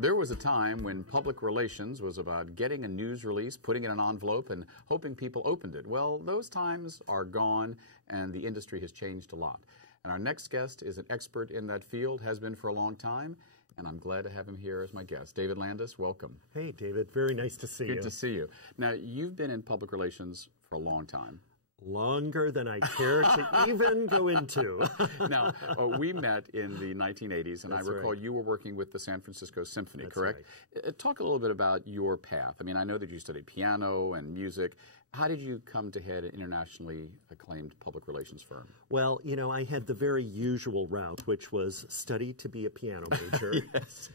There was a time when public relations was about getting a news release, putting it in an envelope, and hoping people opened it. Well, those times are gone, and the industry has changed a lot. And our next guest is an expert in that field, has been for a long time, and I'm glad to have him here as my guest. David Landis, welcome. Hey, David. Very nice to see you. Good to see you. Now, you've been in public relations for a long time. Longer than I care to even go into. Now, we met in the 1980s, and That's I recall right. you were working with the San Francisco Symphony, That's correct? Right. Talk a little bit about your path. I mean, I know that you studied piano and music. How did you come to head an internationally acclaimed public relations firm? Well, you know, I had the very usual route, which was study to be a piano major. Yes.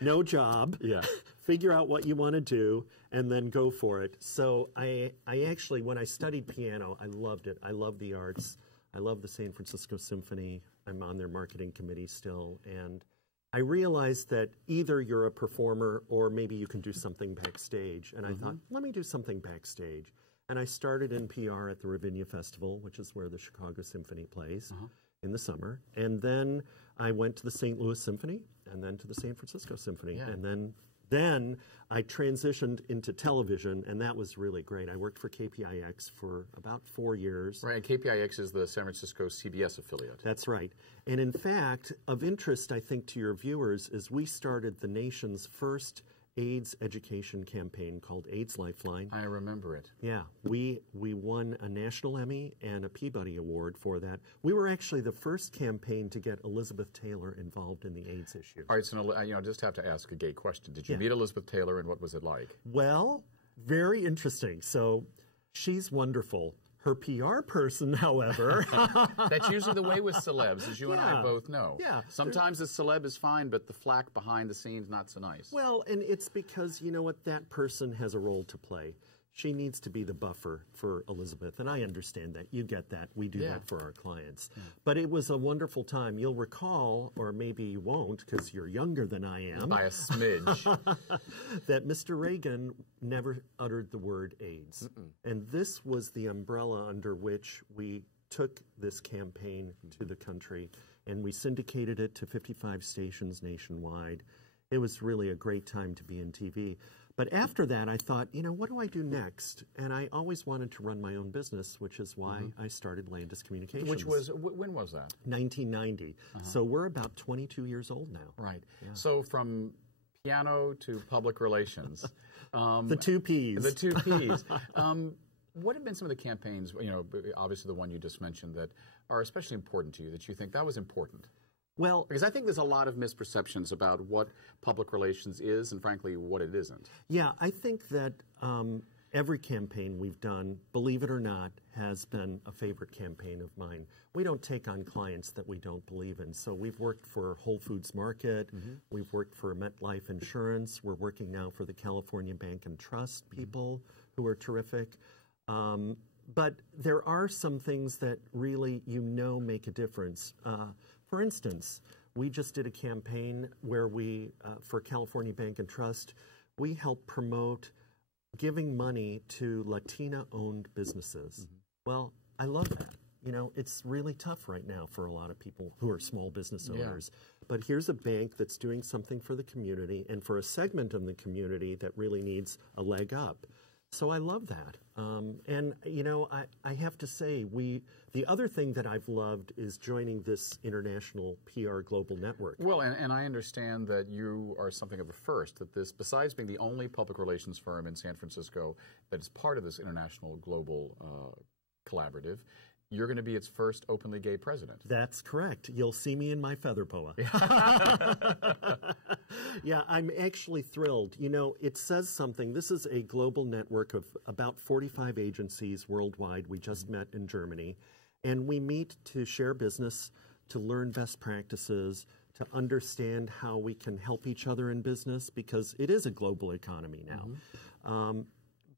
No job. Yeah. Figure out what you want to do, and then go for it. So I actually, when I studied piano, I loved it. I love the arts. I love the San Francisco Symphony. I'm on their marketing committee still. And I realized that either you're a performer or maybe you can do something backstage. And I thought, let me do something backstage. And I started in PR at the Ravinia Festival, which is where the Chicago Symphony plays in the summer. And then I went to the St. Louis Symphony and then to the San Francisco Symphony. Yeah. And then I transitioned into television, and that was really great. I worked for KPIX for about 4 years. Right, and KPIX is the San Francisco CBS affiliate. That's right. And in fact, of interest, I think, to your viewers, is we started the nation's first AIDS education campaign called AIDS Lifeline. I remember it. Yeah, we won a National Emmy and a Peabody Award for that. We were actually the first campaign to get Elizabeth Taylor involved in the AIDS issue. All right, so I just have to ask a gay question. Did you meet Elizabeth Taylor, and what was it like? Well, very interesting. So she's wonderful. Her PR person, however... That's usually the way with celebs, as you and I both know. Yeah. Sometimes the celeb is fine, but the flack behind the scenes, not so nice. Well, and it's because, you know what, that person has a role to play. She needs to be the buffer for Elizabeth, and I understand that. You get that. We do that for our clients. But it was a wonderful time. You'll recall, or maybe you won't because you're younger than I am. By a smidge. That Mr. Reagan never uttered the word AIDS. And this was the umbrella under which we took this campaign to the country, and we syndicated it to 55 stations nationwide. It was really a great time to be in TV. But after that, I thought, you know, what do I do next? And I always wanted to run my own business, which is why I started Landis Communications. Which was, when was that? 1990. So we're about 22 years old now. Right. Yeah. So from piano to public relations. The two Ps. The two Ps. What have been some of the campaigns, you know, obviously the one you just mentioned, that are especially important to you, that you think that was important? Well, because I think there's a lot of misperceptions about what public relations is and, frankly, what it isn't. Yeah, I think that every campaign we've done, believe it or not, has been a favorite campaign of mine. We don't take on clients that we don't believe in. So we've worked for Whole Foods Market. We've worked for MetLife Insurance. We're working now for the California Bank and Trust people who are terrific. But there are some things that really, you know, make a difference. For instance, we just did a campaign where we, for California Bank and Trust, we helped promote giving money to Latina-owned businesses. Well, I love that. You know, it's really tough right now for a lot of people who are small business owners. But here's a bank that's doing something for the community and for a segment of the community that really needs a leg up. So I love that. And, you know, I have to say, the other thing that I've loved is joining this international PR global network. Well, and I understand that you are something of a first, that this, besides being the only public relations firm in San Francisco that is part of this international global collaborative, you're going to be its first openly gay president. That's correct. You'll see me in my feather boa. Yeah, I'm actually thrilled. You know, it says something. This is a global network of about 45 agencies worldwide. We just met in Germany. And we meet to share business, to learn best practices, to understand how we can help each other in business, because it is a global economy now.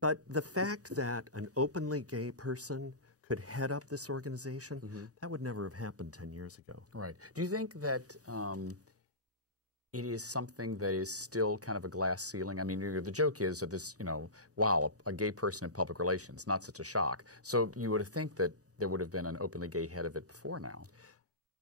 But the fact that an openly gay person could head up this organization, that would never have happened 10 years ago. Right. Do you think that it is something that is still kind of a glass ceiling? I mean, the joke is that this, you know, wow, a gay person in public relations, not such a shock. So you would think that there would have been an openly gay head of it before now.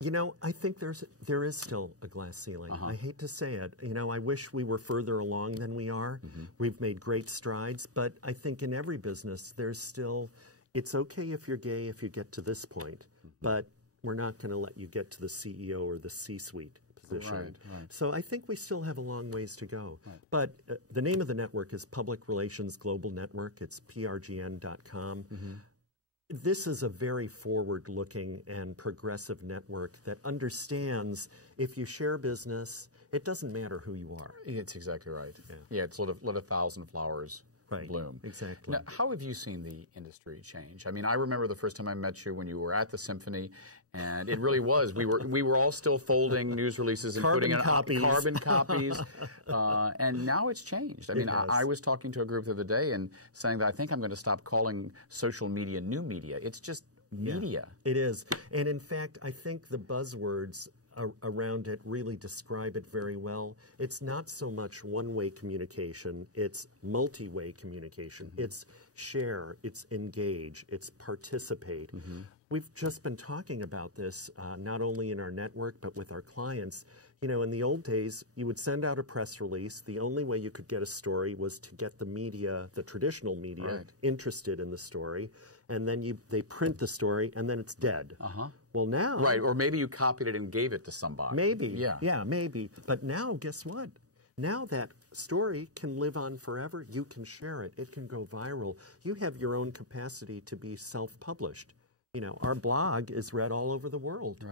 You know, I think there is still a glass ceiling. I hate to say it. You know, I wish we were further along than we are. We've made great strides, but I think in every business there's still, it's okay if you're gay if you get to this point, but we're not going to let you get to the CEO or the C-suite position. Right. So I think we still have a long ways to go. But the name of the network is Public Relations Global Network. It's prgn.com. This is a very forward-looking and progressive network that understands if you share business, it doesn't matter who you are. It's exactly right. Yeah, it's let a thousand flowers bloom. Exactly. Now, how have you seen the industry change? I mean, I remember the first time I met you when you were at the Symphony, and it really was. We were all still folding news releases and putting in carbon copies, and now it's changed. I mean, I was talking to a group the other day and saying that I think I'm going to stop calling social media new media. It's just media. It is. And in fact, I think the buzzwords around it really describe it very well. It's not so much one-way communication, it's multi-way communication. It's share, it's engage, it's participate. We've just been talking about this not only in our network but with our clients. You know, in the old days, you would send out a press release. The only way you could get a story was to get the media, the traditional media, interested in the story. And then they print the story, and then it's dead. Well, now... Right, or maybe you copied it and gave it to somebody. Maybe. Yeah, maybe. But now, guess what? Now that story can live on forever. You can share it. It can go viral. You have your own capacity to be self-published. You know, our blog is read all over the world.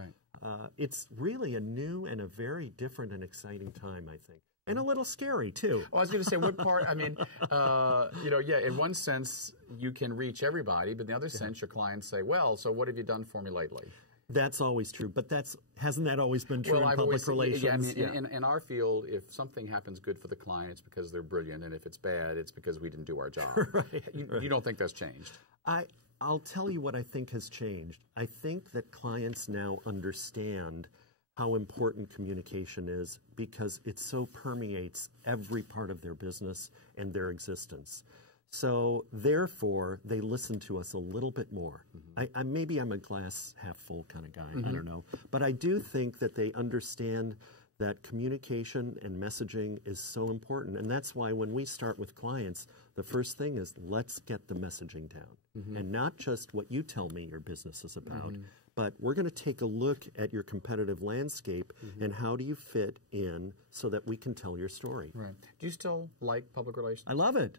It's really a new and a very different and exciting time, I think. And a little scary, too. Well, I was going to say, what part, I mean, you know, in one sense, you can reach everybody, but in the other sense, your clients say, well, so what have you done for me lately? That's always true, but hasn't that always been true in public relations? In our field, if something happens good for the client, it's because they're brilliant, and if it's bad, it's because we didn't do our job. You don't think that's changed? I'll tell you what I think has changed. I think that clients now understand how important communication is because it so permeates every part of their business and their existence. So therefore, they listen to us a little bit more. Maybe I'm a glass half full kind of guy. I don't know. But I do think that they understand that communication and messaging is so important. And that's why when we start with clients, the first thing is let's get the messaging down. And not just what you tell me your business is about, but we're going to take a look at your competitive landscape and how do you fit in so that we can tell your story. Right. Do you still like public relations? I love it.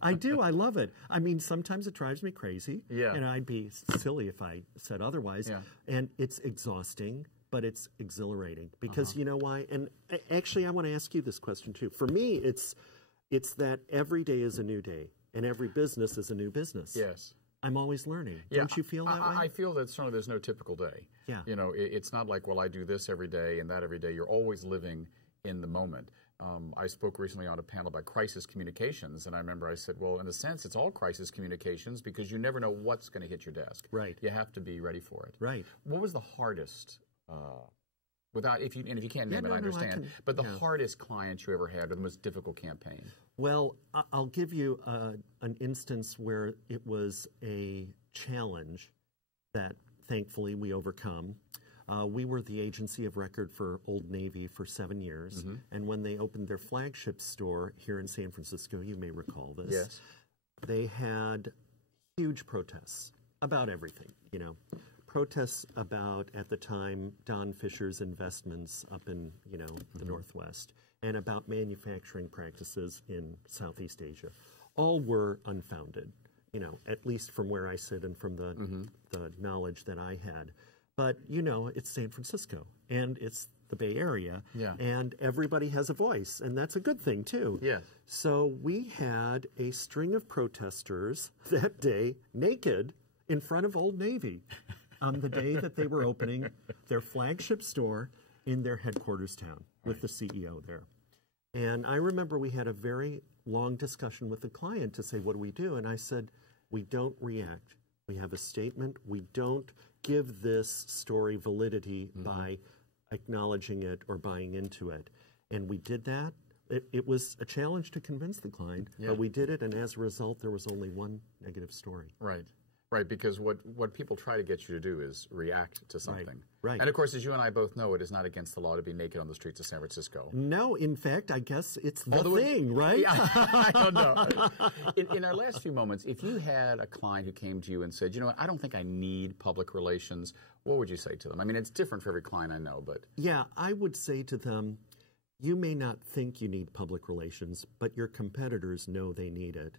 I do. I love it. I mean, sometimes it drives me crazy. And I'd be silly if I said otherwise. And it's exhausting, but it's exhilarating because you know why? And actually, I want to ask you this question too. For me, it's that every day is a new day and every business is a new business. Yes. I'm always learning. Don't you feel that way? I feel that certainly there's no typical day. You know, it's not like, well, I do this every day and that every day. You're always living in the moment. I spoke recently on a panel about crisis communications, and I remember I said, well, in a sense, it's all crisis communications because you never know what's going to hit your desk. You have to be ready for it. What was the hardest, if you can't name it, I understand, but the hardest client you ever had or the most difficult campaign? Well, I'll give you an instance where it was a challenge that thankfully we overcome. We were the agency of record for Old Navy for 7 years, and when they opened their flagship store here in San Francisco, you may recall this, they had huge protests about everything, you know. Protests about, at the time, Don Fisher's investments up in, you know, the Northwest, and about manufacturing practices in Southeast Asia. All were unfounded, you know, at least from where I sit and from the knowledge that I had. But, you know, it's San Francisco, and it's the Bay Area, and everybody has a voice, and that's a good thing, too. So we had a string of protesters that day, naked, in front of Old Navy on the day that they were opening their flagship store in their headquarters town with the CEO there. And I remember we had a very long discussion with the client to say, what do we do? And I said, we don't react. We have a statement. We don't give this story validity by acknowledging it or buying into it. And we did that. It was a challenge to convince the client, but we did it, and as a result, there was only one negative story. Right, because what people try to get you to do is react to something. Right. And of course, as you and I both know, it is not against the law to be naked on the streets of San Francisco. No, in fact, I guess it's the thing, right? Yeah, I don't know. In our last few moments, if you had a client who came to you and said, you know what, I don't think I need public relations, what would you say to them? I mean, it's different for every client I know, but... Yeah, I would say to them, you may not think you need public relations, but your competitors know they need it.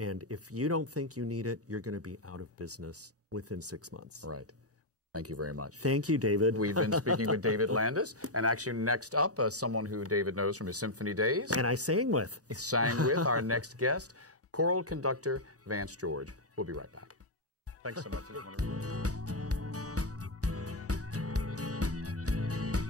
And if you don't think you need it, you're going to be out of business within 6 months. Right. Thank you very much. Thank you, David. We've been speaking with David Landis, and actually next up, someone who David knows from his symphony days. And I sang with. Our next guest, choral conductor Vance George. We'll be right back. Thanks so much.